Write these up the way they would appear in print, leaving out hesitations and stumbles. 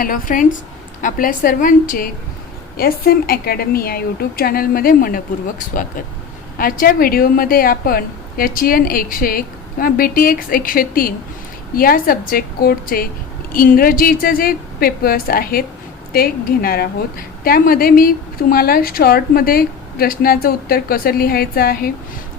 Hello friends, आपल्या सर्वांचे SM academy या यूट्यूब चॅनलमध्ये मनपूर्वक स्वागत. आजच्या व्हिडिओमध्ये आपण HN 101 किंवा BTX 103 या सब्जेक्ट कोडचे इंग्रजीचे जे पेपर्स आहेत ते घेणार आहोत. त्यामध्ये मी तुम्हाला शॉर्टमध्ये प्रश्नाचं उत्तर कसं लिहायचं आहे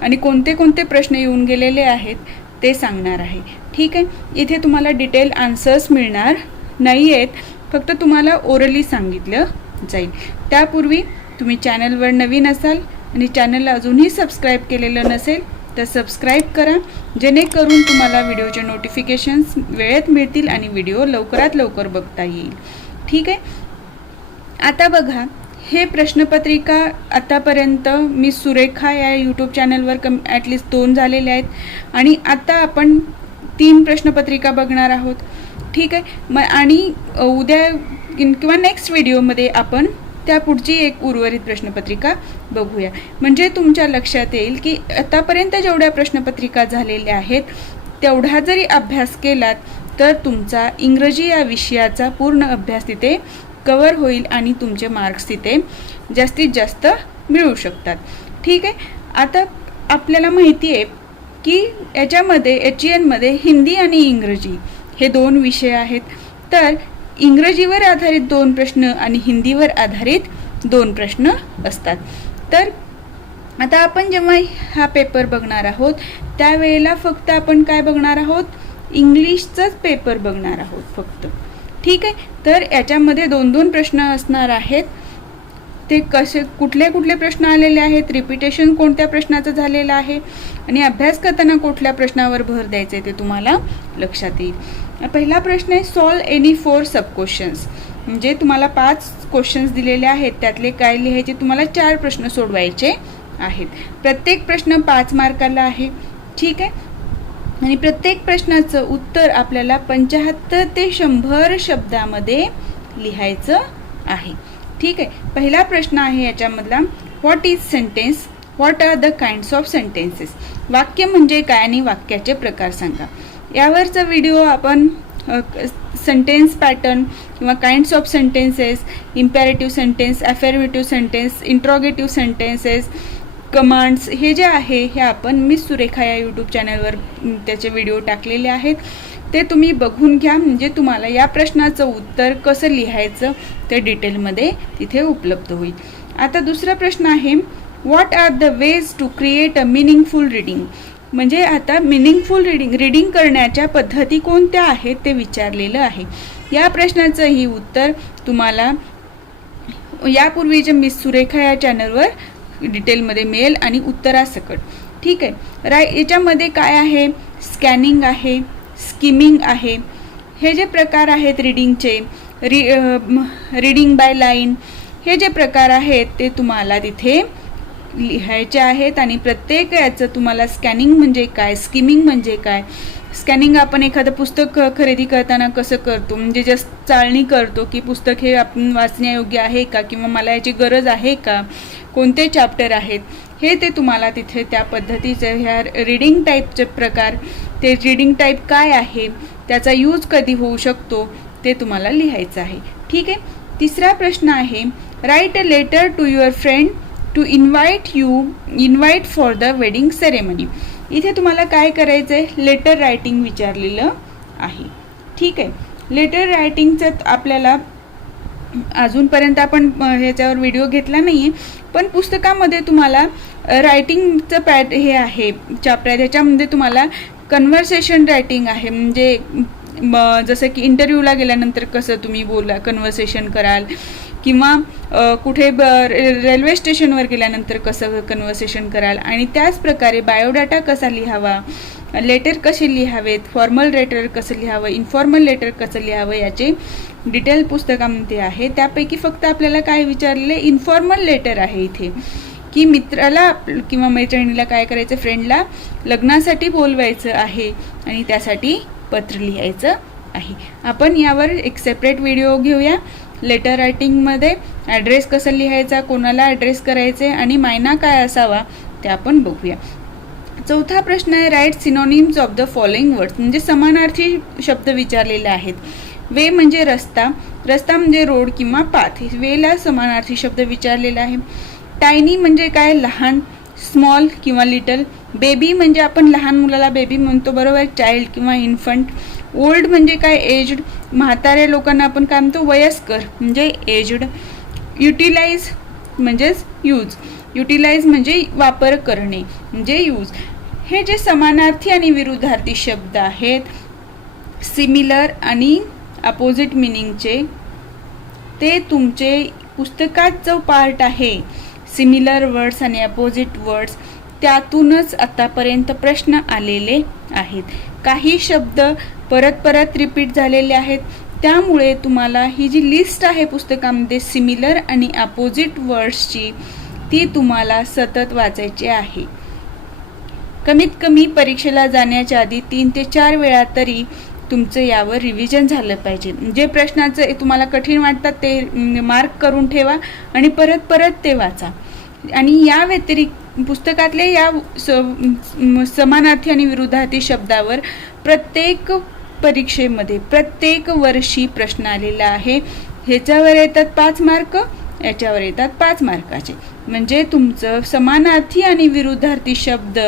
आणि कोणते कोणते प्रश्न येऊन गेलेले आहेत ते सांगणार आहे. ठीक आहे, इथे तुम्हाला डिटेल आन्सर्स मिळणार नाही आहेत, फक्त तुम्हाला ओरली सांगितलं जाईल. त्यापूर्वी तुम्ही चॅनलवर नवीन असाल आणि चॅनलला अजूनही सबस्क्राईब केलेलं नसेल तर सबस्क्राईब करा, जेणेकरून तुम्हाला व्हिडिओचे नोटिफिकेशन्स वेळेत मिळतील आणि व्हिडिओ लवकरात लवकर बघता येईल. ठीक आहे, आता बघा, हे प्रश्नपत्रिका आतापर्यंत मी सुरेखा या यूट्यूब चॅनलवर ॲटलिस्ट 2 झालेले आहेत आणि आता आपण 3 प्रश्नपत्रिका बघणार आहोत. ठीक आहे, आणि उद्या किंवा नेक्स्ट व्हिडिओमध्ये आपण त्या पुढची एक उर्वरित प्रश्नपत्रिका बघूया. म्हणजे तुमच्या लक्षात येईल की आतापर्यंत जेवढ्या प्रश्नपत्रिका झालेल्या आहेत तेवढा जरी अभ्यास केलात तर तुमचा इंग्रजी या विषयाचा पूर्ण अभ्यास तिथे कवर होईल आणि तुमचे मार्क्स तिथे जास्तीत जास्त मिळू शकतात. ठीक आहे, आता आपल्याला माहिती आहे की याच्यामध्ये HN मध्ये हिंदी आणि इंग्रजी हे 2 विषय आहेत. तर इंग्रजीवर आधारित 2 प्रश्न आणि हिंदीवर आधारित 2 प्रश्न असतात. तर आता आपण जेव्हा हा पेपर बघणार आहोत त्यावेळेला फक्त आपण काय बघणार आहोत, इंग्लिशचाच पेपर बघणार आहोत फक्त. ठीक आहे, तर याच्यामध्ये 2-2 प्रश्न असणार आहेत. ते कुठले प्रश्न आलेले आहेत, रिपिटेशन कोणत्या प्रश्नाचं झालेलं आहे आणि अभ्यास करताना कुठल्या प्रश्नावर भर द्यायचे ते तुम्हाला लक्षात येईल. पहिला प्रश्न आहे सॉल्व एनी 4 सब क्वेश्चन्स. म्हणजे तुम्हाला 5 क्वेश्चन्स दिलेले आहेत, त्यातले काय लिहायचे, तुम्हाला 4 प्रश्न सोडवायचे आहेत. प्रत्येक प्रश्न 5 मार्काला आहे. ठीक आहे, आणि प्रत्येक प्रश्नाचं उत्तर आपल्याला 75 ते 100 शब्दामध्ये लिहायचं आहे. ठीक आहे, पहिला प्रश्न आहे याच्यामधला, what is sentence, what are the kinds of sentences. वाक्य म्हणजे काय आणि वाक्याचे प्रकार सांगा. यावरचा व्हिडिओ आपण सेंटेन्स पॅटर्न किंवा kinds of sentences, इम्पॅरेटिव्ह sentence, affirmative sentence, interrogative sentences, commands हे जे आहे हे आपण मिस सुरेखा या यूट्यूब चॅनलवर त्याचे व्हिडिओ टाकलेले आहेत. ते तुम्ही बघून घ्या, म्हणजे तुम्हाला या प्रश्नाचं उत्तर कसं लिहायचं ते डिटेलमध्ये तिथे उपलब्ध होईल. आता दुसरा प्रश्न आहे, what are the ways to create a meaningful reading. म्हणजे आता मिनिंगफुल रीडिंग करण्याच्या पद्धती कोणत्या आहेत ते विचारलेलं आहे. या प्रश्नाचंही उत्तर तुम्हाला यापूर्वीच्या मिस सुरेखा या चॅनलवर डिटेलमध्ये मिळेल आणि उत्तरासकट. ठीक आहे, याच्यामध्ये काय आहे, स्कॅनिंग आहे, स्किमिंग आहे. हे जे प्रकार आहेत रीडिंगचे, रीडिंग बाय लाईन, हे जे प्रकार आहेत ते तुम्हाला तिथे लिहायचे आहेत. आणि प्रत्येक याचं तुम्हाला स्कॅनिंग म्हणजे काय, स्किमिंग म्हणजे काय. स्कॅनिंग आपण एखादं पुस्तक खरेदी करताना कसं करतो, म्हणजे जस्ट चाळणी करतो की पुस्तक हे आपण वाचण्यायोग्य आहे का किंवा मला याची गरज आहे का, कोणते चॅप्टर आहेत हे ते तुम्हाला तिथे त्या पद्धतीचं ह्या रीडिंग टाईपचे प्रकार, ते रीडिंग टाईप काय आहे, त्याचा यूज कधी होऊ शकतो ते तुम्हाला लिहायचं आहे. ठीक आहे, तिसरा प्रश्न आहे, write a letter to your friend to invite for the wedding ceremony. इथे तुम्हाला काय करायचं आहे, लेटर रायटिंग विचारलेलं आहे. ठीक आहे, लेटर रायटिंगचं आपल्याला अजूनपर्यंत आपण ह्याच्यावर व्हिडिओ घेतला नाही आहे, पण पुस्तकामध्ये तुम्हाला रायटिंगचं हे आहे चॅप्टर आहे, त्याच्यामध्ये तुम्हाला कन्व्हर्सेशन रायटिंग आहे. म्हणजे जसं की इंटरव्ह्यूला गेल्यानंतर कसं तुम्ही कन्व्हर्सेशन कराल किंवा कुठे रेल्वे स्टेशनवर गेल्यानंतर कसं कन्व्हर्सेशन कराल, आणि त्याच प्रकारे बायोडाटा कसा लिहावा, लेटर कसे लिहावेत, फॉर्मल लेटर कसं लिहावं, इन्फॉर्मल लेटर कसं लिहावं, याचे डिटेल पुस्तकामध्ये आहे. त्यापैकी फक्त आपल्याला काय विचारले, इन्फॉर्मल लेटर आहे इथे, की मित्राला किंवा मैत्रिणीला काय करायचं, फ्रेंडला लग्नासाठी बोलवायचं आहे आणि त्यासाठी पत्र लिहायचं आहे. आपण यावर एक सेपरेट व्हिडिओ घेऊया. लेटर रायटिंगमध्ये ॲड्रेस कसं लिहायचा, कोणाला ॲड्रेस करायचे आणि मायना काय असावा ते आपण बघूया. चौथा प्रश्न आहे, write synonyms of the following words. म्हणजे समानार्थी शब्द विचारलेले आहेत. वे म्हणजे रस्ता, रस्ता म्हणजे रोड किंवा पाथ. वेला समानार्थी शब्द विचारलेला आहे. टायनी म्हणजे काय, लहान, स्मॉल किंवा लिटल. बेबी म्हणजे आपण लहान मुलाला बेबी म्हणतो, बरोबर, चाइल्ड किंवा इन्फंट. ओल्ड म्हणजे काय, एज्ड. म्हाताऱ्या लोकांना आपण काय म्हणतो, वयस्कर म्हणजे एज्ड. युटिलाइज म्हणजेच यूज. युटिलाइज म्हणजे वापर करणे म्हणजे यूज. हे जे समानार्थी आणि विरुद्धार्थी शब्द आहेत, सिमिलर आणि अपोजिट मिनिंगचे, ते तुमचे पुस्तकात जो पार्ट आहे सिमिलर वर्ड्स आणि अपोजिट वर्ड्स, त्यातूनच आतापर्यंत प्रश्न आलेले आहेत. काही शब्द परत परत रिपीट झालेले आहेत, त्यामुळे तुम्हाला ही जी लिस्ट आहे पुस्तकामध्ये सिमिलर आणि अपोजिट वर्ड्सची, ती तुम्हाला सतत वाचायची आहे. कमीत कमी परीक्षेला जाण्याच्या आधी 3 ते 4 वेळा तरी तुमचं यावर रिव्हिजन झालं पाहिजे. जे प्रश्नाचं तुम्हाला कठीण वाटतात ते मार्क करून ठेवा आणि परत परत ते वाचा. आणि या व्यतिरिक्त पुस्तकातले या समानार्थी आणि विरुद्धार्थी शब्दावर प्रत्येक परीक्षेमध्ये प्रत्येक वर्षी प्रश्न आलेला आहे. ह्याच्यावर येतात 5 मार्क, याच्यावर येतात 5 मार्काचे. म्हणजे तुमचं समानार्थी आणि विरुद्धार्थी शब्द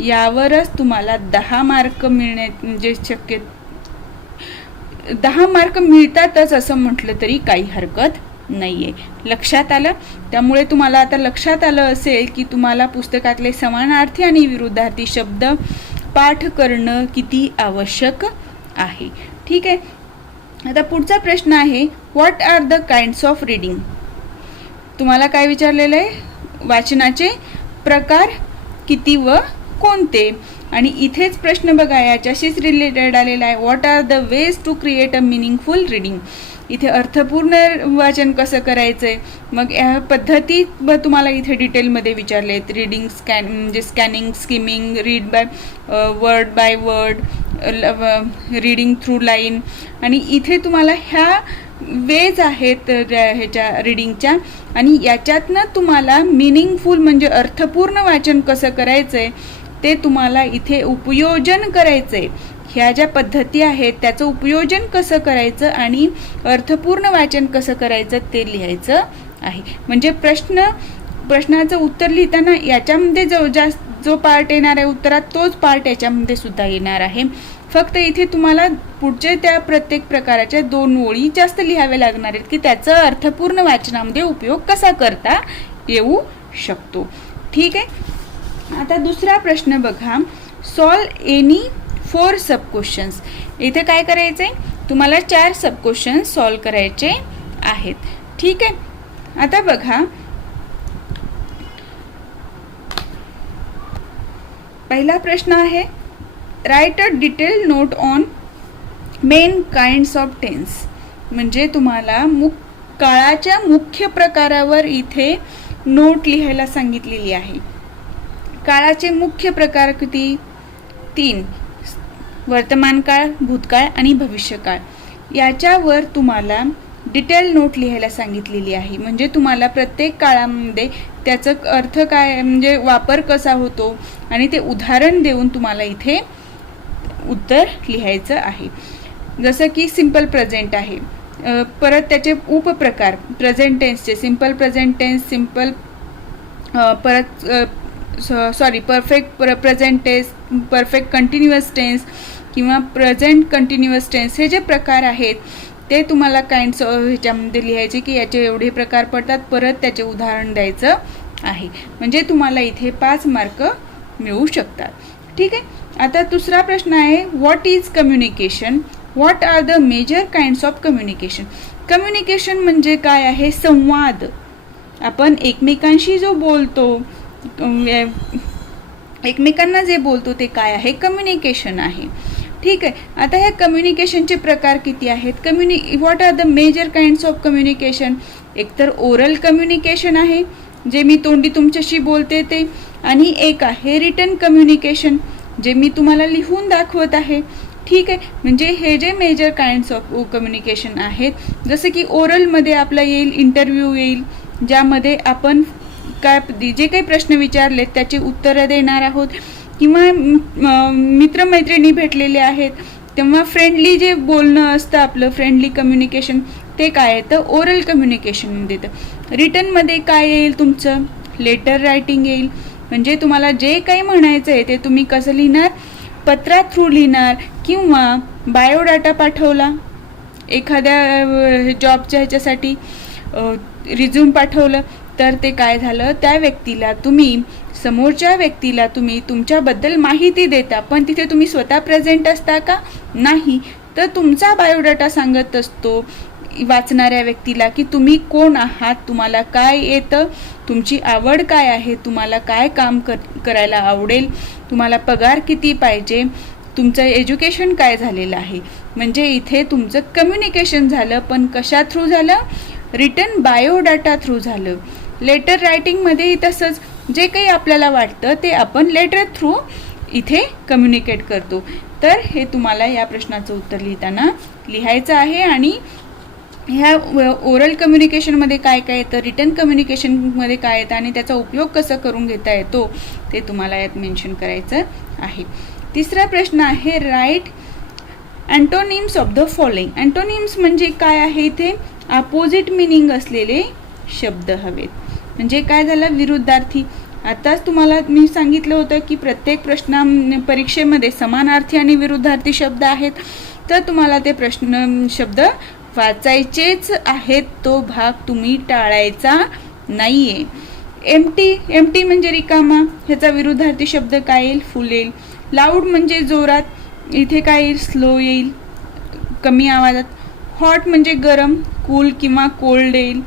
यावरच तुम्हाला 10 मार्क मिळणे म्हणजे 10 मार्क मिळतातच असं म्हटलं तरी काही हरकत नाहीये. लक्षात आलं? त्यामुळे तुम्हाला आता लक्षात आलं असेल की तुम्हाला पुस्तकातले समानार्थी आणि विरुद्धार्थी शब्द पाठ करणं किती आवश्यक आहे. ठीक आहे. आता पुढचा प्रश्न आहे, what are the kinds of reading. तुम्हाला काय विचारलेलं आहे, वाचनाचे प्रकार किती व कोणते. आणि इथेच प्रश्न बघा याच्याशीच रिलेटेड आलेला आहे, what are the ways to create a meaningful reading. इथे अर्थपूर्ण वाचन कसं करायचंय, मग या पद्धती तुम्हाला इथे डिटेलमध्ये विचारले आहेत. रीडिंग म्हणजे scanning, skimming, read by word, reading through line. आणि इथे तुम्हाला ह्या वेज आहेत ह्याच्या रीडिंगच्या, आणि याच्यातनं तुम्हाला मिनिंगफुल म्हणजे अर्थपूर्ण वाचन कसं करायचंय ते तुम्हाला इथे उपयोजन करायचंय. ह्या ज्या पद्धती आहेत त्याचं उपयोजन कसं करायचं आणि अर्थपूर्ण वाचन कसं करायचं ते लिहायचं आहे. म्हणजे प्रश्नाचं उत्तर लिहिताना याच्यामध्ये जो पार्ट येणार आहे उत्तरात, तोच पार्ट याच्यामध्ये सुद्धा येणार आहे. फक्त इथे तुम्हाला पुढच्या त्या प्रत्येक प्रकाराच्या 2 ओळी जास्त लिहाव्या लागणार आहेत की त्याचा अर्थपूर्ण वाचनामध्ये उपयोग कसा करता येऊ शकतो. ठीक आहे. आता दुसरा प्रश्न बघा, सॉल्व एनी 4 सब क्वेश्चन्स. इथे काय करायचंय, तुम्हाला 4 सब क्वेश्चन सॉल्व करायचे आहेत. ठीक आहे. आता बघा, पहिला प्रश्न आहे, write a detail note on main kinds of tense. म्हणजे तुम्हाला काळाच्या मुख्य प्रकारावर इथे नोट लिहायला सांगितलेली आहे. काळाचे मुख्य प्रकार किती? 3, वर्तमान काळ, भूतकाळ आणि भविष्यकाळ. याच्यावर तुम्हाला डिटेल नोट लिहायला सांगितलेली आहे. म्हणजे तुम्हाला प्रत्येक काळामध्ये त्याचा अर्थ काय म्हणजे वापर कसा होतो आणि ते उदाहरण देऊन तुम्हाला इथे उत्तर लिहायचं आहे. जसं की सिंपल प्रेझेंट आहे, परत त्याचे उपप्रकार प्रेझेंट टेन्सचे, simple present tense, simple perfect present tense, perfect continuous tense किंवा प्रेझेंट कंटिन्युअस टेन्स. हे जे प्रकार आहेत ते तुम्हाला काइंड्स ह्याच्यामध्ये लिहायचे की याचे एवढे प्रकार पडतात, परत त्याचे उदाहरण द्यायचं आहे. म्हणजे तुम्हाला इथे 5 मार्क मिळू शकतात. ठीक आहे. आता दुसरा प्रश्न आहे, what is communication, what are the major kinds of communication. Communication म्हणजे काय आहे, संवाद. आपण एकमेकांशी जो बोलतो, एकमेकांना जे बोलतो ते काय आहे, कम्युनिकेशन आहे. ठीक आहे. आता ह्या कम्युनिकेशनचे प्रकार किती आहेत, what are the major kinds of communication. एकतर ओरल कम्युनिकेशन आहे, जे मी तोंडी तुमच्याशी बोलते ते, आणि एक आहे रिटन कम्युनिकेशन, जे मी तुम्हाला लिहून दाखवत आहे. ठीक आहे. म्हणजे हे जे मेजर काइंड्स ऑफ कम्युनिकेशन आहेत, जसं की ओरलमध्ये आपला येईल इंटरव्ह्यू येईल, ज्यामध्ये आपण जे काही प्रश्न विचारलेत त्याची उत्तरं देणार आहोत, किंवा मित्रमैत्रिणी भेटलेले आहेत तेव्हा फ्रेंडली जे बोलणं असतं आपलं, फ्रेंडली कम्युनिकेशन, ते काय येतं? ओरल कम्युनिकेशनमध्ये येतं. रिटनमध्ये काय येईल तुमचं? लेटर रायटिंग येईल. म्हणजे तुम्हाला जे काही म्हणायचं आहे ते तुम्ही कसं लिहिणार? पत्रा थ्रू लिहिणार, किंवा बायोडाटा पाठवला एखाद्या जॉबच्या ह्याच्यासाठी, रिझ्यूम पाठवलं, तर ते काय झालं? त्या व्यक्तीला तुम्ही, समोरच्या व्यक्तीला तुम्ही तुमच्याबद्दल माहिती देता, पण तिथे तुम्ही स्वतः प्रेझेंट असता का? नाही. तर तुमचा बायोडाटा सांगत असतो वाचणाऱ्या व्यक्तीला की तुम्ही कोण आहात, तुम्हाला काय येतं, तुमची आवड काय आहे, तुम्हाला काय काम करायला आवडेल, तुम्हाला पगार किती पाहिजे, तुमचं एज्युकेशन काय झालेलं आहे. म्हणजे इथे तुमचं कम्युनिकेशन झालं, पण कशा थ्रू झालं? रिटन बायोडाटा थ्रू झालं. लेटर रायटिंगमध्येही तसंच, जे काही आपल्याला वाटतं ते आपण लेटर थ्रू इथे कम्युनिकेट करतो. तर हे तुम्हाला या प्रश्नाचं उत्तर लिहिताना लिहायचं आहे. आणि ह्या ओरल कम्युनिकेशनमध्ये काय काय येतं, रिटन कम्युनिकेशनमध्ये काय येतं, आणि त्याचा उपयोग कसा करून घेता येतो ते तुम्हाला यात मेन्शन करायचं आहे. तिसरा प्रश्न आहे, write antonyms of the following. Antonyms म्हणजे काय आहे? इथे अपोजिट मिनिंग असलेले शब्द हवेत. म्हणजे काय झालं? विरुद्धार्थी. आताच तुम्हाला मी सांगितलं होतं की प्रत्येक परीक्षेमध्ये समानार्थी आणि विरुद्धार्थी शब्द आहेत. तर तुम्हाला ते शब्द वाचायचेच आहेत, तो भाग तुम्ही टाळायचा नाहीये. एम्प्टी म्हणजे रिकामा, ह्याचा विरुद्धार्थी शब्द काय येईल? फुल येईल. लाऊड म्हणजे जोरात, इथे काय येईल? स्लो येईल, कमी आवाजात. हॉट म्हणजे गरम, कूल किंवा कोल्ड येईल.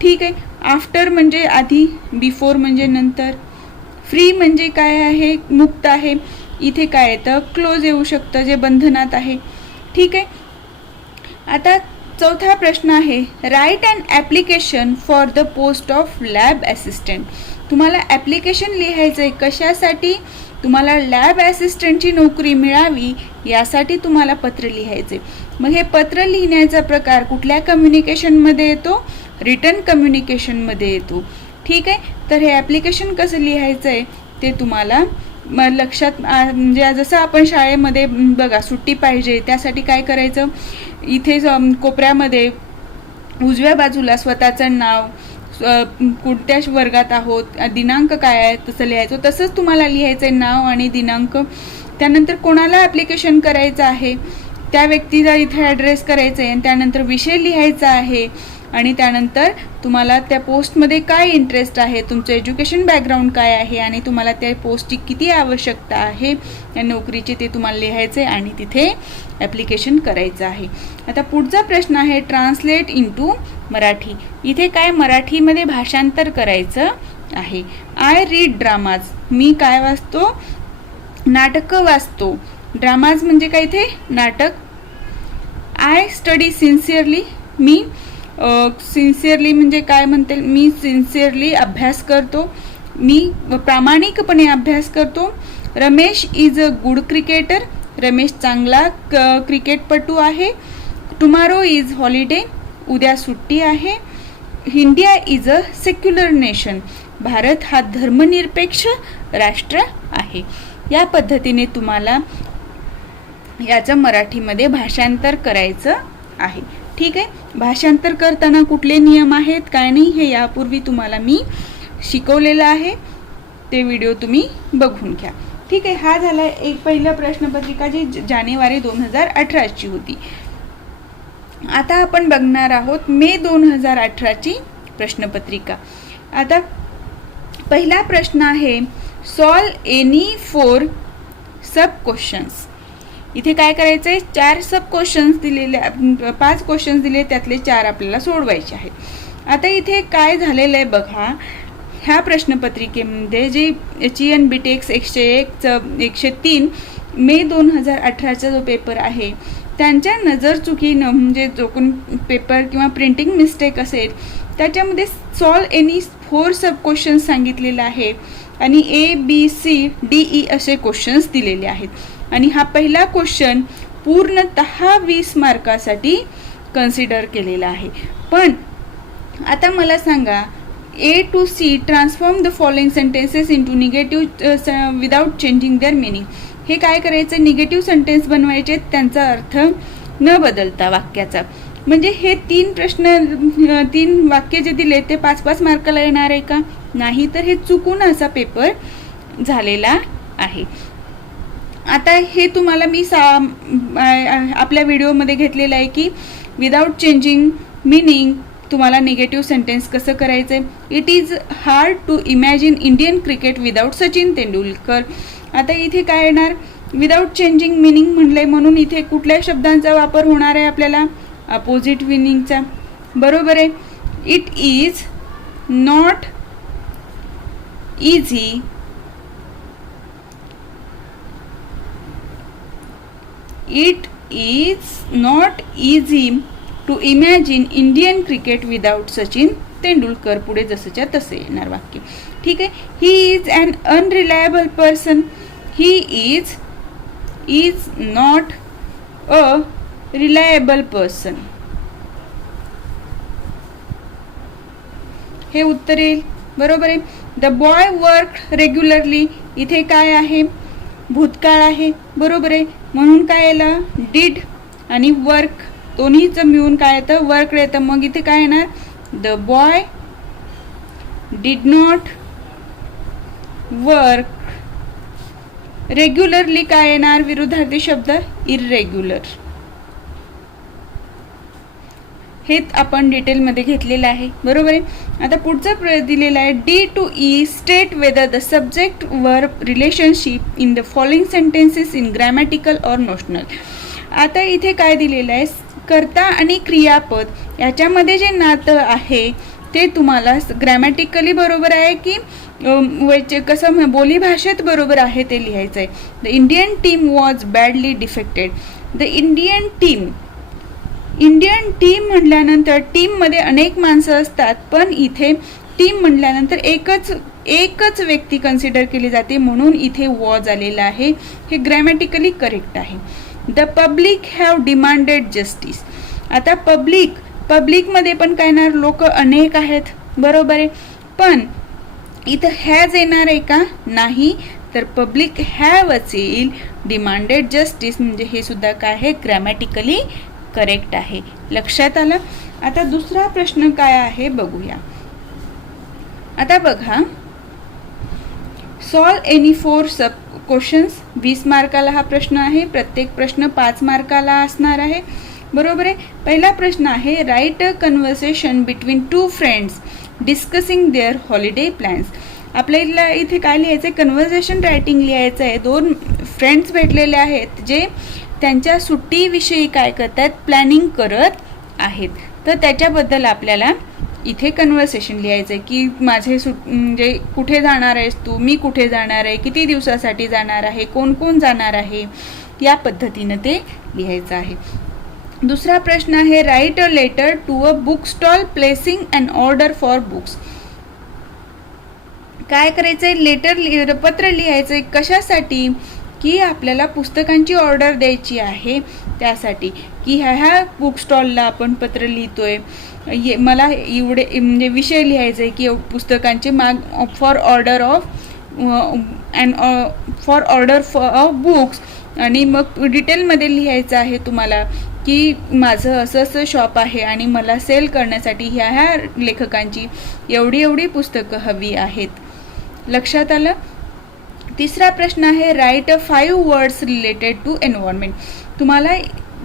ठीक आहे. आफ्टर म्हणजे आधी, बिफोर म्हणजे नंतर. फ्री म्हणजे काय आहे? मुक्त आहे, इथे काय येतं? क्लोज येऊ शकतं, जे बंधनात आहे. ठीक आहे. आता चौथा प्रश्न आहे, write an application for the post of lab assistant. तुम्हाला ॲप्लिकेशन लिहायचं आहे. कशासाठी? तुम्हाला लॅब असिस्टंटची नोकरी मिळावी यासाठी तुम्हाला पत्र लिहायचे. मग हे पत्र लिहिण्याचा प्रकार कुठल्या कम्युनिकेशनमध्ये येतो? रिटन कम्युनिकेशनमध्ये येतो. ठीक आहे. तर हे ॲप्लिकेशन कसं लिहायचं आहे ते तुम्हाला लक्षात, म्हणजे जसं आपण शाळेमध्ये बघा सुट्टी पाहिजे त्यासाठी काय करायचं? इथे कोपऱ्यामध्ये उजव्या बाजूला स्वतःचं नाव, कोणत्या वर्गात आहोत, दिनांक काय आहे तसं लिहायचं. तसंच तुम्हाला लिहायचं आहे, नाव आणि दिनांक. त्यानंतर कोणाला ॲप्लिकेशन करायचं आहे त्या व्यक्तीचा इथे ॲड्रेस करायचा आहे, आणि त्यानंतर विषय लिहायचा आहे, आणि त्यानंतर तुम्हाला त्या पोस्टमध्ये काय इंटरेस्ट आहे, तुमचं एज्युकेशन बॅकग्राऊंड काय आहे, आणि तुम्हाला त्या पोस्टची किती आवश्यकता आहे त्या नोकरीची ते तुम्हाला लिहायचं आहे, आणि तिथे ॲप्लिकेशन करायचं आहे. आता पुढचा प्रश्न आहे, ट्रान्सलेट इनटू मराठी. इथे काय? मराठीमध्ये भाषांतर करायचं आहे. I read dramas. मी काय वाचतो? नाटकं वाचतो. ड्रामाज म्हणजे काय? इथे नाटक. I study sincerely. Me sincerely म्हणजे काय म्हणते? मी सिन्सिअरली अभ्यास करतो, मी प्रामाणिकपणे अभ्यास करतो. Ramesh is a good cricketer. Ramesh चांगला क्रिकेटपटू आहे. Tomorrow is holiday. उद्या सुट्टी आहे. India is a secular nation. Bharat हा धर्मनिरपेक्ष राष्ट्र आहे. या पद्धतीने तुम्हाला याचं मराठीमध्ये भाषांतर करायचं आहे. ठीक आहे. भाषांतर करताना कुठले नियम आहेत काय नाही हे यापूर्वी तुम्हाला मी शिकवलेलं आहे, ते व्हिडिओ तुम्ही बघून घ्या. ठीक आहे. हा झाला एक पहिला प्रश्नपत्रिका जी जानेवारी 2018ची होती. आता आपण बघणार आहोत मे 2018ची प्रश्नपत्रिका. आता पहिला प्रश्न आहे, सॉल्व एनी 4 सब क्वेश्चन्स. इथे काय करायचं आहे? 4 सब क्वेश्चन्स दिलेले, 5 क्वेश्चन्स दिले, त्यातले 4 आपल्याला सोडवायचे आहेत. आता इथे काय झालेलं आहे बघा, ह्या प्रश्नपत्रिकेमध्ये जी HEN BTEX 101-103 मे 2018चा जो पेपर आहे त्यांच्या नजरचुकीनं, म्हणजे जो कोण पेपर किंवा प्रिंटिंग मिस्टेक असेल त्याच्यामध्ये सॉल्व एनी 4 सब क्वेश्चन्स सांगितलेलं आहे, आणि ABCDE असे क्वेश्चन्स दिलेले आहेत. आणि हा पहिला क्वेश्चन पूर्णतः 20 मार्कासाठी कन्सिडर केलेला आहे. पण आता मला सांगा, A to C transform the following sentences into negative without changing their meaning. हे काय करायचं, निगेटिव्ह सेंटेन्स बनवायचे, त्यांचा अर्थ न बदलता वाक्याचा. म्हणजे हे 3 प्रश्न 3 वाक्य जे दिले ते 5-5 मार्काला येणार आहे का? नाही, तर हे चुकून असा पेपर झालेला आहे. आता हे तुम्हाला मी आपल्या व्हिडिओमध्ये घेतलेलं आहे की विदाउट चेंजिंग मिनिंग तुम्हाला निगेटिव्ह सेंटेन्स कसं करायचं आहे. It is hard to imagine Indian cricket without Sachin Tendulkar. आता इथे काय येणार, विदाउट चेंजिंग मिनिंग म्हणलंय म्हणून इथे कुठल्या शब्दांचा वापर होणार आहे आपल्याला, अपोजिट मिनिंगचा. बरोबर आहे. It is not easy It is not easy to imagine Indian cricket without Sachin Tendulkar. पुढे जसंच्या तसे येणार वाक्य. ठीक आहे. He is an unreliable person. He is not a reliable person. हे उत्तर येईल. बरोबर आहे. The boy worked regularly. इथे काय आहे, भूतकाळ आहे. बरोबर आहे. म्हणून काय येलं, डिड आणि वर्क दोन्हीचं मिळून काय येतं, वर्क येतं. मग इथे काय येणार, the boy did not work regularly. काय येणार, विरुद्धार्थी शब्द, इररेग्युलर. हे आपण डिटेलमध्ये घेतलेलं आहे. बरोबर आहे. आता पुढचं दिलेलं आहे, D to E state whether the subject verb relationship in the following sentences in grammatical or notional. आता इथे काय दिलेलं आहे, कर्ता आणि क्रियापद याच्यामध्ये जे नातं आहे ते तुम्हाला ग्रॅमॅटिकली बरोबर आहे की कसं बोली भाषेत बरोबर आहे ते लिहायचं आहे. The Indian team was badly defected. The Indian team म्हटल्यानंतर टीममध्ये अनेक माणसं असतात, पण इथे टीम म्हटल्यानंतर एकच व्यक्ती कन्सिडर केली जाते, म्हणून इथे वॉज आलेला आहे. हे ग्रॅमॅटिकली करेक्ट आहे. The public have demanded justice. आता पब्लिकमध्ये पण काय येणार, लोक अनेक आहेत. बरोबर आहे. पण इथं हॅज येणार आहे का, नाही, तर पब्लिक हॅव असेल. डिमांडेड जस्टिस म्हणजे हे सुद्धा काय आहे, ग्रॅमॅटिकली करेक्ट आहे. लक्षात आलं. आता दुसरा प्रश्न काय आहे बघूया. आता बघा, सॉल्व एनी 4 सब क्वेश्चन्स. 20 मार्काला हा प्रश्न आहे. प्रत्येक प्रश्न 5 मार्काला असणार आहे. बरोबर आहे. पहिला प्रश्न आहे, write a conversation between 2 friends discussing their holiday plans. आपल्याला इथे काय लिहायचं आहे, कन्व्हर्सेशन रायटिंग लिहायचं आहे. 2 फ्रेंड्स भेटलेले आहेत जे त्यांच्या सुट्टीविषयी काय करतात, प्लॅनिंग करत आहेत. तर त्याच्याबद्दल आपल्याला इथे कन्व्हर्सेशन लिहायचं आहे की माझे म्हणजे कुठे जाणार आहेस तू, मी कुठे जाणार आहे, किती दिवसासाठी जाणार आहे, कोण कोण जाणार आहे, या पद्धतीनं ते लिहायचं आहे. दुसरा प्रश्न आहे, write a letter to a book stall placing an order for books. काय करायचंय, लेटर पत्र लिहायचंय. कशासाठी, की आपल्याला पुस्तकांची ऑर्डर द्यायची आहे, त्यासाठी की ह्या बुक स्टॉलला आपण पत्र लिहितोय, मला एवढे म्हणजे विषय लिहायचे की पुस्तकांचे for order of of books. आणि मग डिटेलमध्ये लिहायचं आहे तुम्हाला की माझं असं शॉप आहे आणि मला सेल करण्यासाठी ह्या लेखकांची एवढी पुस्तकं हवी आहेत. लक्षात आलं. तिसरा प्रश्न आहे, write a 5 words related to environment. तुम्हाला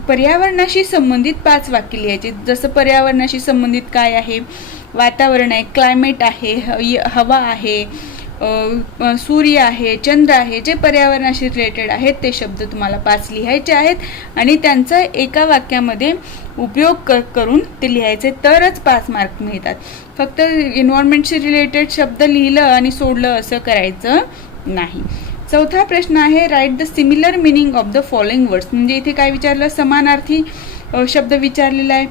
पर्यावरणाशी संबंधित 5 वाक्य लिहायचे. जसं पर्यावरणाशी संबंधित काय आहे, वातावरण आहे, क्लायमेट आहे, हवा आहे, सूर्य आहे, चंद्र आहे, जे पर्यावरणाशी रिलेटेड आहेत ते शब्द तुम्हाला 5 लिहायचे आहेत आणि त्यांचा एका वाक्यामध्ये उपयोग करून ते लिहायचे, तरच 5 मार्क मिळतात. फक्त एन्व्हायरमेंटशी रिलेटेड शब्द लिहिलं आणि सोडलं असं करायचं नाही. चौथा प्रश्न आहे, write the similar meaning of the following words. म्हणजे इथे काय विचारलं, समानार्थी शब्द विचारलेला आहे.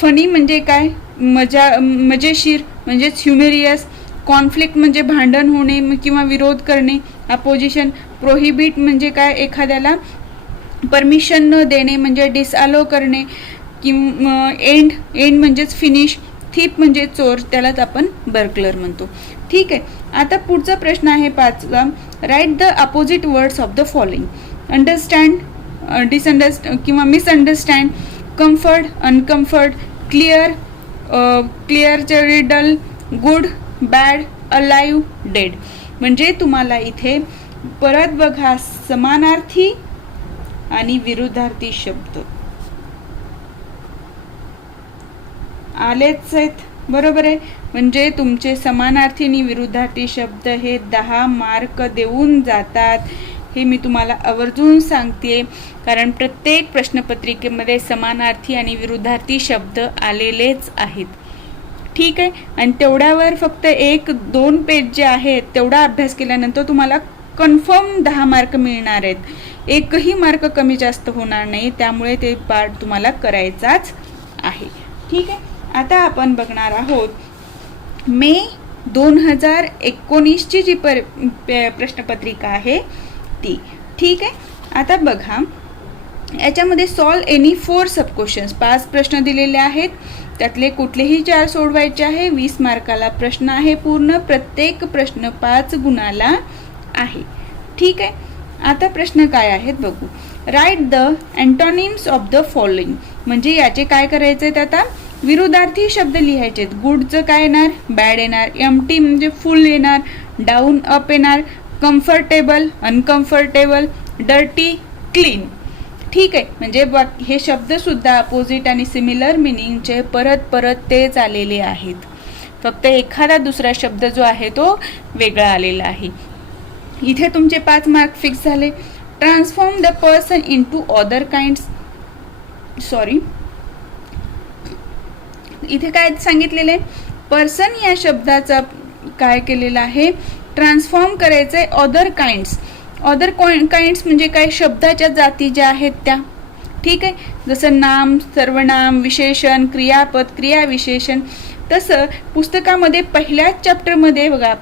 फनी म्हणजे काय, मजेशीर म्हणजेच ह्युमेरियस. कॉन्फ्लिक्ट म्हणजे भांडण होणे किंवा विरोध करणे, अपोजिशन. प्रोहिबिट म्हणजे काय, एखाद्याला परमिशन न देणे म्हणजे डिसअलो करणे. किंवा एंड म्हणजेच फिनिश. थीप म्हणजे चोर, त्यालाच आपण बर्गलर म्हणतो. ठीक आहे. आता पुढचा प्रश्न आहे 5वा, write the opposite words of the following. Understand, किंवा मिसअंडरस्टँड, कम्फर्ट, अनकम्फर्ट, क्लिअर, क्लिअरचे रिडल, गुड, बॅड, अलाइव, डेड. म्हणजे तुम्हाला इथे परत बघा समानार्थी आणि विरुद्धार्थी शब्द आलेच आहेत, बरोबर आहे. म्हणजे तुमचे समानार्थी आणि विरुद्धार्थी शब्द हे 10 मार्क देऊन जातात. हे मी तुम्हाला आवर्जून सांगते, कारण प्रत्येक प्रश्नपत्रिकेमध्ये समानार्थी आणि विरुद्धार्थी शब्द आलेलेच आहेत. ठीक आहे. आणि तेवढ्यावर फक्त 1-2 पेज जे आहेत तेवढा अभ्यास केल्यानंतर तुम्हाला कन्फर्म 10 मार्क मिळणार आहेत. एकही मार्क कमी जास्त होणार नाही. त्यामुळे ते पार्ट तुम्हाला करायचाच आहे. ठीक आहे. आता आपण बघणार आहोत मे 2019ची जी प्रश्नपत्रिका आहे ती. ठीक आहे. आता बघा याच्यामध्ये सॉल्व एनी 4 सब क्वेश्चन्स, 5 प्रश्न दिलेले आहेत. त्यातले कुठलेही 4 सोडवायचे आहे. 20 मार्काला प्रश्न आहे पूर्ण. प्रत्येक प्रश्न 5 गुणाला आहे. ठीक आहे. आता प्रश्न काय आहेत बघू. Write the antonyms of the following. म्हणजे याचे काय करायचे आहेत, आता विरुद्धार्थी शब्द लिहायचे आहेत. गुडचं काय येणार, बॅड येणार. एम्प्टी म्हणजे फुल येणार. डाऊन, अप येणार. Comfortable, uncomfortable. Dirty, clean. ठीक आहे. म्हणजे हे शब्द सुद्धा अपोजिट आणि सिमिलर मिनिंगचे परत परत तेच आलेले आहेत. फक्त एखादा दुसरा शब्द जो आहे तो वेगळा आलेला आहे. इथे तुमचे 5 मार्क फिक्स झाले. Transform the person into other kinds. Sorry, इथे काय सांगितलेलं आहे, पर्सन या शब्दाचा काय केलेला आहे, ट्रान्सफॉर्म करायचंय अदर काइंड्स. अदर काइंड्स म्हणजे काय, शब्दाच्या जाती ज्या आहेत त्या. ठीक आहे. जसं नाम, सर्वनाम, विशेषण, क्रियापद, क्रियाविशेषण. तसं पुस्तकामध्ये पहिल्याच चॅप्टरमध्ये बघा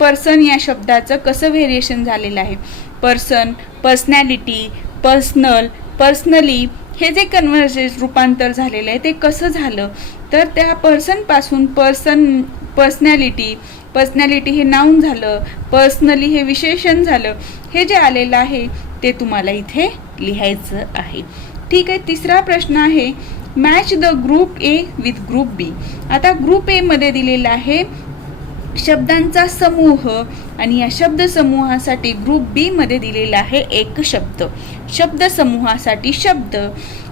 पर्सन या शब्दाचं कसं व्हेरिएशन झालेलं आहे. पर्सन, पर्सनॅलिटी, पर्सनल, पर्सनली, हे जे रूपांतर झालेलं आहे ते कसं झालं, तर त्या पर्सन पासून पर्सनॅलिटी हे नाउन झालं, पर्सनली हे विशेषण झालं. हे जे आलेलं आहे ते तुम्हाला इथे लिहायचं आहे. ठीक आहे. तिसरा प्रश्न आहे match the group A with group B. आता ग्रुप ए मध्ये दिलेला आहे शब्दांचा समूह आणि या शब्द समूहासाठी ग्रुप बी मध्ये दिलेला आहे एक शब्द. शब्द समूहासाठी शब्द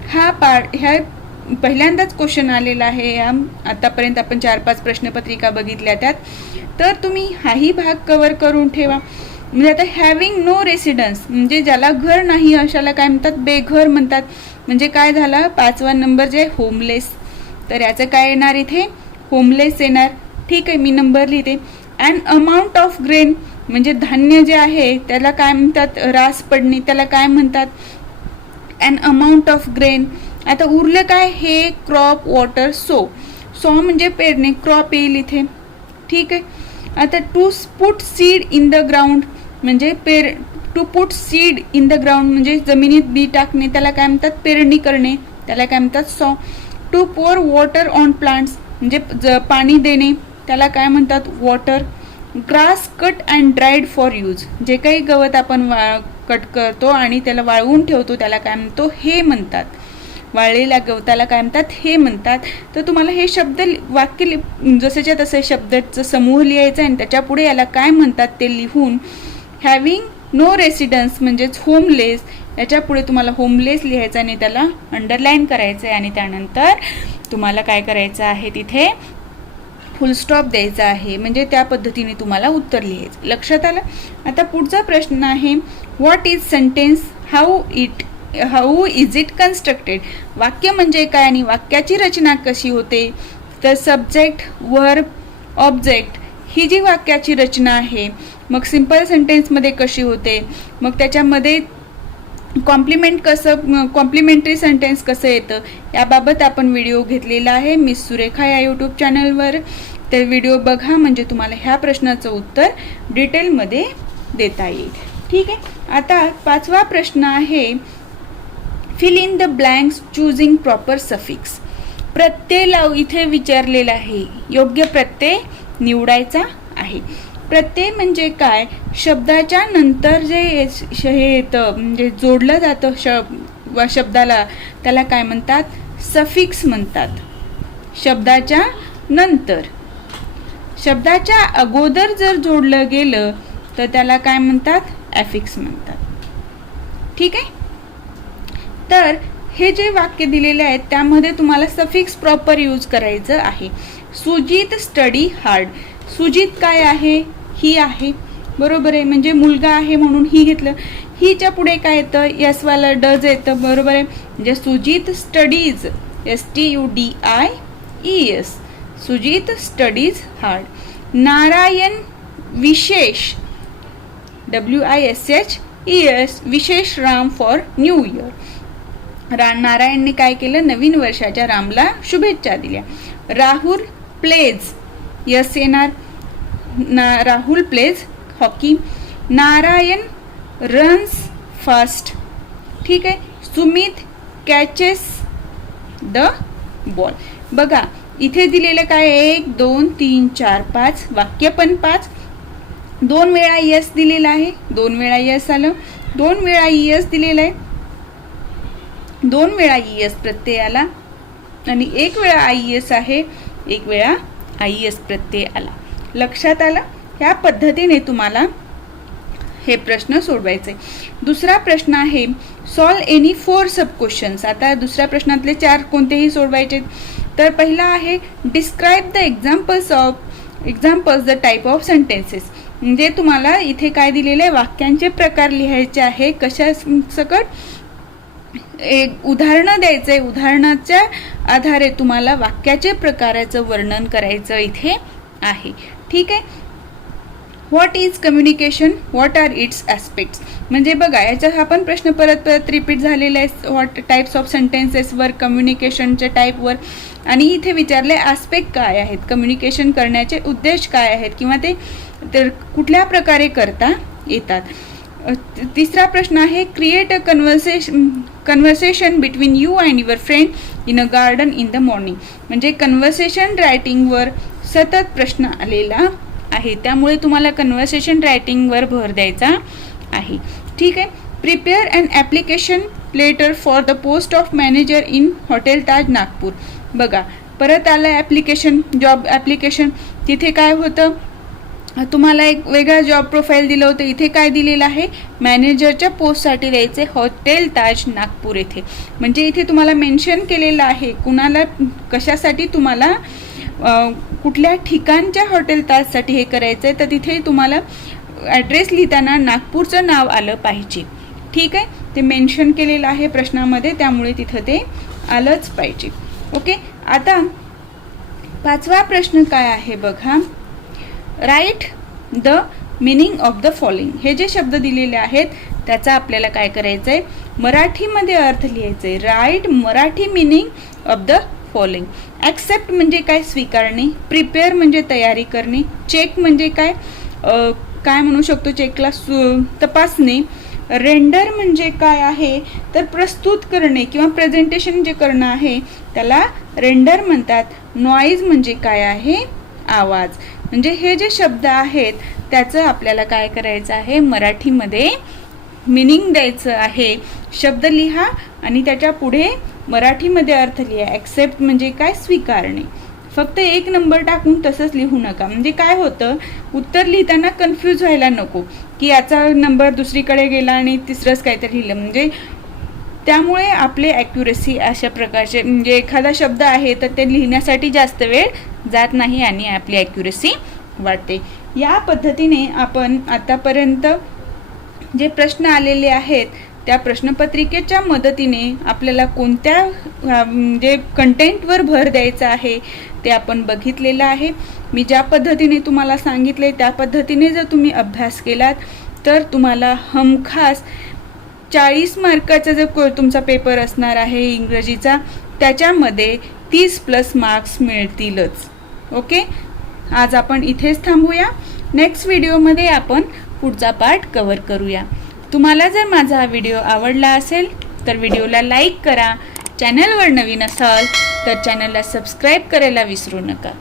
हा ह्या पहिल्यांदाच क्वेश्चन आलेला आहे. आतापर्यंत आपण 4-5 प्रश्नपत्रिका बघितल्या त्यात. तर तुम्ही हाही भाग कव्हर करून ठेवा. म्हणजे आता हॅव्हिंग नो रेसिडन्स म्हणजे ज्याला घर नाही अशाला काय म्हणतात, बेघर म्हणतात. म्हणजे काय झाला 5वा नंबर जे होमलेस, तर याचं काय येणार इथे, होमलेस येणार. ठीक आहे. मी नंबर लिहिते. अँड अमाऊंट ऑफ ग्रेन म्हणजे धान्य जे आहे त्याला काय म्हणतात, रास पडणे, त्याला काय म्हणतात, अँड अमाऊंट ऑफ ग्रेन. आता उरलं काय, हे क्रॉप, वॉटर, सो म्हणजे पेरणे, क्रॉप येईल इथे. ठीक आहे. आता to put seed in the ground म्हणजे to put seed in the ground म्हणजे जमिनीत बी टाकणे, त्याला काय म्हणतात, पेरणी करणे, त्याला काय म्हणतात, सॉ. टू पोर वॉटर ऑन प्लांट्स म्हणजे पाणी देणे, त्याला काय म्हणतात, water. Grass cut and dried for use जे काही गवत आपण कट करतो आणि त्याला वाळवून ठेवतो त्याला काय म्हणतो, हे म्हणतात. वाळलेल्या गवताला काय म्हणतात, हे म्हणतात. तर तुम्हाला हे शब्द वाक्य जसेच्या तसे शब्दाचा समूह लिहायचा आणि त्याच्या पुढे याला काय म्हणतात ते लिहून हॅव्हिंग नो रेसिडन्स म्हणजेच होमलेस, याच्या पुढे तुम्हाला होमलेस लिहायचं आणि त्याला अंडरलाईन करायचं आहे आणि त्यानंतर तुम्हाला काय करायचं आहे, तिथे फुल स्टॉप द्यायचा आहे. म्हणजे त्या पद्धतीने तुम्हाला उत्तर लिहायचं. लक्षात आलं. आता पुढचा प्रश्न आहे what is sentence, how is it constructed. वाक्य म्हणजे काय आणि वाक्याची रचना कशी होते, तर सब्जेक्ट, वर्ब, ऑब्जेक्ट ही जी वाक्याची रचना आहे. मग सिंपल सेंटेन्समध्ये कशी होते, मग त्याच्यामध्ये कॉम्प्लिमेंटरी सेंटेन्स कसं येतं याबाबत आपण व्हिडिओ घेतलेला आहे मिस सुरेखा या यूट्यूब चॅनलवर. ते व्हिडिओ बघा म्हणजे तुम्हाला ह्या प्रश्नाचं उत्तर डिटेलमध्ये देता येईल. ठीक आहे. आता 5वा प्रश्न आहे fill in the blanks choosing proper suffix. प्रत्यय इथे विचारलेला आहे, योग्य प्रत्यय निवडायचा आहे. प्रत्यय म्हणजे काय, शब्दाच्या नंतर जे हे येतं म्हणजे जोडलं जातं शब्दाला, त्याला काय म्हणतात, सफिक्स म्हणतात. शब्दाच्या नंतर, शब्दाच्या अगोदर जर जोडलं गेलं तर त्याला काय म्हणतात, ॲफिक्स म्हणतात. ठीक आहे. तर हे जे वाक्य दिलेले आहेत त्यामध्ये तुम्हाला सफिक्स प्रॉपर यूज करायचं आहे. Sujit study hard. सुजित काय आहे, ही आहे, बरोबर आहे, म्हणजे मुलगा आहे म्हणून ही घेतलं. हीच्या पुढे काय येतं, यस वाला डज येतं, बरोबर आहे. म्हणजे Sujit studies, STUDIES, Sujit studies hard. Narayan विशेष, WISHES, विशेष राम फॉर न्यू इयर. नारायणने काय केलं, नवीन वर्षाच्या रामला शुभेच्छा दिल्या. राहुल प्लेज, यस येणार, Rahul pledge hockey. Narayan runs fast. ठीक आहे. Sumit catches the ball. बघा इथे दिलेलं काय, 1 2 3 4 5, वाक्य पण 5. 2 वेळा यस दिलेला आहे, 2 वेळा यस आलं, 2 वेळा ES दिलेलं आहे, 2 वेळा ES प्रत्यय आला आणि 1 वेळा IES आहे, 1 वेळा IES प्रत्यय आला. लक्षात आलं. ह्या पद्धतीने तुम्हाला हे प्रश्न सोडवायचे. दुसरा प्रश्न आहे सॉल्व एनी 4 सब क्वेश्चन्स. आता दुसऱ्या प्रश्नातले 4 कोणतेही सोडवायचे. तर पहिला आहे describe the examples the type of sentences. म्हणजे तुम्हाला इथे काय दिलेलं आहे, वाक्यांचे प्रकार लिहायचे आहे. कशा सकट, एक उदाहरणं द्यायचे, उदाहरणाच्या आधारे तुम्हाला वाक्याचे प्रकाराचं वर्णन करायचं इथे आहे. ठीक आहे. What is communication, what are its aspects. म्हणजे बघा याच्यात हा पण प्रश्न परत परत रिपीट झालेला आहे. व्हॉट टाईप्स ऑफ सेंटेन्सेसवर, कम्युनिकेशनच्या टाईपवर, आणि इथे विचारले ॲस्पेक्ट काय आहेत, कम्युनिकेशन करण्याचे उद्देश काय आहेत, किंवा ते कुठल्या प्रकारे करता येतात. तिसरा प्रश्न आहे create a conversation between you and your friend in a garden in the morning. म्हणजे कन्व्हर्सेशन रायटिंगवर सतत प्रश्न आलेला आहे, त्यामुळे तुम्हाला कन्व्हर्सेशन रायटिंगवर भर द्यायचा आहे. ठीक आहे. Prepare an application letter for the post of manager in hotel Taj Nagpur. बघा परत आलं ॲप्लिकेशन, जॉब ॲप्लिकेशन. तिथे काय होतं, तुम्हाला एक वेगळा जॉब प्रोफाईल दिलं होतं, इथे काय दिलेलं आहे, मॅनेजरच्या पोस्टसाठी द्यायचे हॉटेल ताज नागपूर येथे. म्हणजे इथे तुम्हाला मेन्शन केलेलं आहे कुणाला, कशासाठी तुम्हाला कुठल्या ठिकाणच्या हॉटेल ताजसाठी हे करायचं आहे. तर तिथे तुम्हाला ॲड्रेस लिहिताना नागपूरचं नाव आलं पाहिजे. ठीक आहे. ते मेन्शन केलेलं आहे प्रश्नामध्ये, त्यामुळे तिथं ते आलंच पाहिजे. ओके. आता 5वा प्रश्न काय आहे बघा, write the meaning of the following. हे जे शब्द दिलेले आहेत त्याचा आपल्याला काय करायचं आहे, मराठीमध्ये अर्थ लिहायचं आहे. Write Marathi meaning of the following. Accept म्हणजे काय, स्वीकारणे. प्रिपेअर म्हणजे तयारी करणे. चेक म्हणजे काय, काय म्हणू शकतो चेकला, तपासणे. रेंडर म्हणजे काय आहे, तर प्रस्तुत करणे किंवा प्रेझेंटेशन जे करणं आहे त्याला रेंडर म्हणतात. नॉईज म्हणजे काय आहे, आवाज. म्हणजे हे जे शब्द आहेत त्याचं आपल्याला काय करायचं आहे, मराठीमध्ये मिनिंग द्यायचं आहे. शब्द लिहा आणि त्याच्या पुढे मराठीमध्ये अर्थ लिहा. ॲक्सेप्ट म्हणजे काय, स्वीकारणे. फक्त 1 नंबर टाकून तसंच लिहू नका. म्हणजे काय होतं, उत्तर लिहिताना कन्फ्यूज व्हायला नको की याचा नंबर दुसरीकडे गेला आणि तिसरंच काहीतरी लिहिलं. म्हणजे त्यामुळे आपले ॲक्युरेसी अशा प्रकारचे, म्हणजे एखादा शब्द आहे तर ते लिहिण्यासाठी जास्त वेळ जात नाही आणि आपली ॲक्युरेसी वाढते. या पद्धतीने आपण आतापर्यंत जे प्रश्न आलेले आहेत त्या प्रश्नपत्रिकेच्या मदतीने आपल्याला कोणत्या म्हणजे कंटेंटवर भर द्यायचा आहे ते आपण बघितलेलं आहे. मी ज्या पद्धतीने तुम्हाला सांगितले त्या पद्धतीने जर तुम्ही अभ्यास केलात तर तुम्हाला हमखास 40 मार्काचा जो तुमचा पेपर असणार आहे इंग्रजीचा, त्याच्यामध्ये 30+ मार्क्स मिळतीलच. ओके. आज आपण इथेच थांबूया. नेक्स्ट व्हिडिओमध्ये आपण पुढचा पार्ट कव्हर करूया. तुम्हाला जर माझा हा व्हिडिओ आवडला असेल तर व्हिडिओला लाईक करा. चॅनलवर नवीन असाल तर चॅनलला सबस्क्राईब करायला विसरू नका.